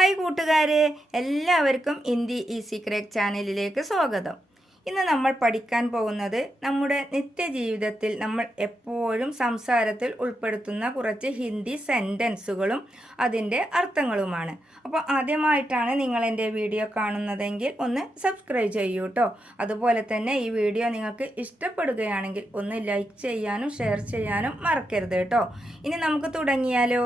Hi കൂട്ടുകാരെ, എല്ലാവർക്കും Hindi easy crack ചാനലിലേക്ക് സ്വാഗതം. ഇന്ന് നമ്മൾ പഠിക്കാൻ പോകുന്നത് നമ്മുടെ നിത്യജീവിതത്തിൽ നമ്മൾ എപ്പോഴും സംസാരത്തിൽ ഉൾപ്പെടുത്തുന്ന കുറച്ച് ഹിന്ദി സെൻറ്റൻസുകളും അതിൻ്റെ അർത്ഥങ്ങളുമാണ്. അപ്പോൾ ആദ്യമായിട്ടാണ് നിങ്ങൾ എൻ്റെ വീഡിയോ കാണുന്നതെങ്കിൽ ഒന്ന് സബ്സ്ക്രൈബ് ചെയ്യൂ കേട്ടോ. അതുപോലെ തന്നെ ഈ വീഡിയോ നിങ്ങൾക്ക് ഇഷ്ടപ്പെടുകയാണെങ്കിൽ ഒന്ന് ലൈക്ക് ചെയ്യാനും ഷെയർ ചെയ്യാനും മറക്കരുത് കേട്ടോ. ഇനി നമുക്ക് തുടങ്ങിയാലോ.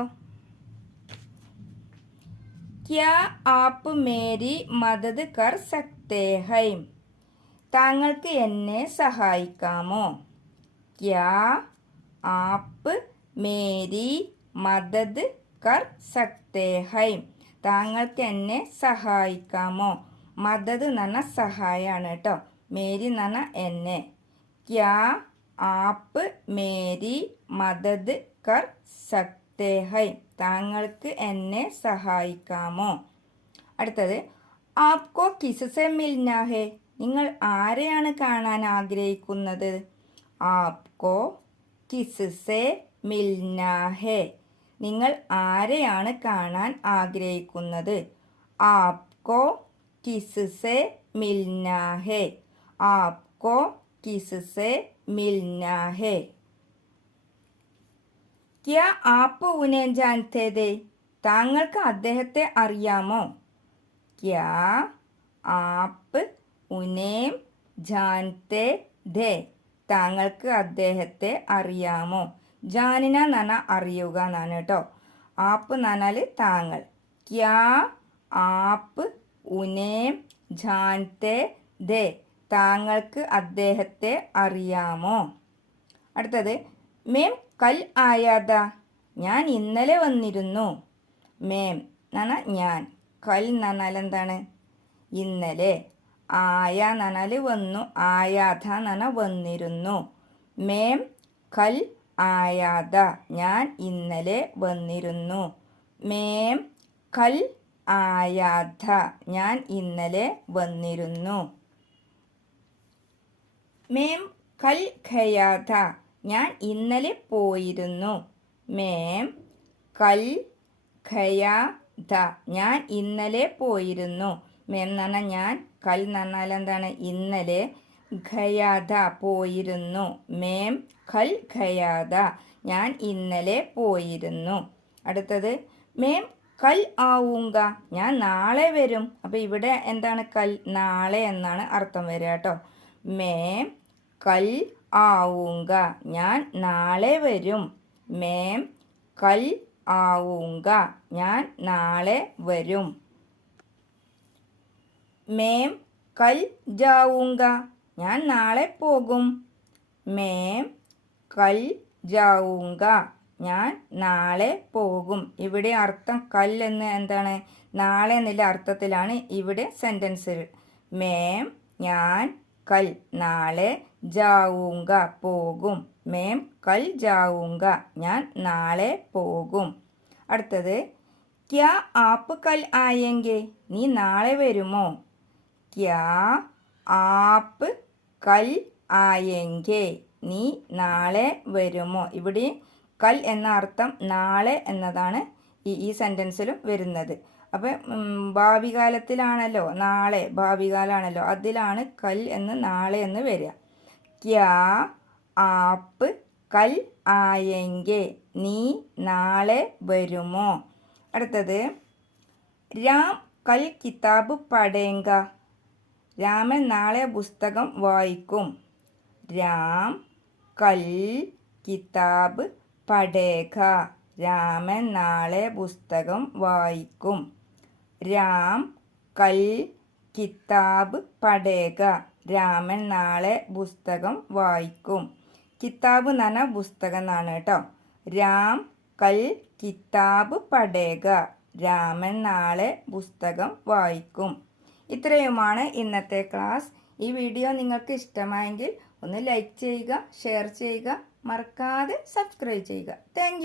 क्या आप मेरी मदद कर सकते हैं? താങ്കൾക്ക് എന്നെ സഹായിക്കാമോ? क्या आप मेरी मदद कर सकते हैं? താങ്കൾക്ക് എന്നെ സഹായിക്കാമോ? മദത് എന്ന് പറഞ്ഞാൽ സഹായമാണ് കേട്ടോ. മേരി എന്ന് പറഞ്ഞാൽ എന്നെ. क्या आप मेरी मदद कर सकते हैं? താങ്കൾക്ക് എന്നെ സഹായിക്കാമോ? അടുത്തത്, ആപ്കോ കിസ്സെ മിൽനാ ഹേ? നിങ്ങൾ ആരെയാണ് കാണാൻ ആഗ്രഹിക്കുന്നത്? ആപ്കോ കിസ്സെ മിൽനാ ഹേ? നിങ്ങൾ ആരെയാണ് കാണാൻ ആഗ്രഹിക്കുന്നത്? ആപ്കോ കിസ്സെ മിൽനാ ഹേ? ആപ്കോ കിസ്സെ മിൽനാ ഹേ? क्या आप उन्हें जानते थे? താങ്കൾക്ക് അദ്ദേഹത്തെ അറിയാമോ? क्या आप उन्हें जानते थे? താങ്കൾക്ക് അദ്ദേഹത്തെ അറിയാമോ? ജാനിന എന്ന് പറഞ്ഞാൽ അറിയുക എന്നാണ് കേട്ടോ. ആപ്പ് എന്ന് പറഞ്ഞാൽ താങ്കൾ. क्या आप उन्हें जानते थे? താങ്കൾക്ക് അദ്ദേഹത്തെ അറിയാമോ? അടുത്തത്, മേം കൽ ആയാത? ഞാൻ ഇന്നലെ വന്നിരുന്നു. മേം എന്ന് പറഞ്ഞാൽ ഞാൻ, കൽ എന്ന് പറഞ്ഞാൽ എന്താണ്? ഇന്നലെ. ആയ എന്ന് പറഞ്ഞാൽ വന്നു, ആയാത എന്ന് പറഞ്ഞാൽ വന്നിരുന്നു. മേം കൽ ആയാത? ഞാൻ ഇന്നലെ വന്നിരുന്നു. മേം കൽ ആയാത? ഞാൻ ഇന്നലെ വന്നിരുന്നു. മേം കൽ ഖയാത? ഞാൻ ഇന്നലെ പോയിരുന്നു. മേം കൽ ഖയാത? ഞാൻ ഇന്നലെ പോയിരുന്നു. മേം എന്ന് പറഞ്ഞാൽ ഞാൻ, കൽ എന്ന് പറഞ്ഞാൽ എന്താണ്? ഇന്നലെ. ഖയാത പോയിരുന്നു. മേം കൽ ഖയാത? ഞാൻ ഇന്നലെ പോയിരുന്നു. അടുത്തത്, മേം കൽ ആവുങ്ക? ഞാൻ നാളെ വരും. അപ്പോൾ ഇവിടെ എന്താണ്? കൽ, നാളെ എന്നാണ് അർത്ഥം വരിക കേട്ടോ. മേം കൽ ആവുങ്ക? ഞാൻ നാളെ വരും. മേം കൽ ആവുങ്ക? ഞാൻ നാളെ വരും. മേം കൽ ജാവുങ്ക? ഞാൻ നാളെ പോകും. മേം കൽ ജാവുങ്ക? ഞാൻ നാളെ പോകും. ഇവിടെ അർത്ഥം കൽ എന്ന് എന്താണ്? നാളെ എന്നുള്ള അർത്ഥത്തിലാണ് ഇവിടെ സെൻറ്റൻസ്. മേം ഞാൻ, കൽ നാളെ, ജാവുങ്ക പോകും. മേം കൽ ജാവുങ്ക? ഞാൻ നാളെ പോകും. അടുത്തത്, ക്യാ ആപ്പ് കൽ ആയെങ്കെ? നീ നാളെ വരുമോ? ക്യാ ആപ്പ് കൽ ആയെങ്കെ? നീ നാളെ വരുമോ? ഇവിടെ കൽ എന്ന അർത്ഥം നാളെ എന്നതാണ് ഈ സെൻറ്റൻസിലും വരുന്നത്. അപ്പം ഭാവി കാലത്തിലാണല്ലോ, നാളെ ഭാവി കാലമാണല്ലോ, അതിലാണ് കൽ എന്ന്, നാളെ എന്ന് വരിക. ക്യാ ആപ്പ് കൽ ആയെങ്കെ? നീ നാളെ വരുമോ? അടുത്തത്, രാം കൽ കിതാബ് പഠേങ്ക? രാമൻ നാളെ പുസ്തകം വായിക്കും. രാം കൽ കിതാബ് പഠേഗ? രാമൻ നാളെ പുസ്തകം വായിക്കും. രാം കൽ കിതാബ് പഠേഗ? രാമൻ നാളെ പുസ്തകം വായിക്കും. കിതാബ് എന്ന് പറഞ്ഞാൽ പുസ്തകം എന്നാണ് കേട്ടോ. രാം കൽ കിതാബ് പഠേഗ? രാമൻ നാളെ പുസ്തകം വായിക്കും. ഇത്രയുമാണ് ഇന്നത്തെ ക്ലാസ്. ഈ വീഡിയോ നിങ്ങൾക്ക് ഇഷ്ടമായെങ്കിൽ ഒന്ന് ലൈക്ക് ചെയ്യുക, ഷെയർ ചെയ്യുക, മറക്കാതെ സബ്സ്ക്രൈബ് ചെയ്യുക. താങ്ക്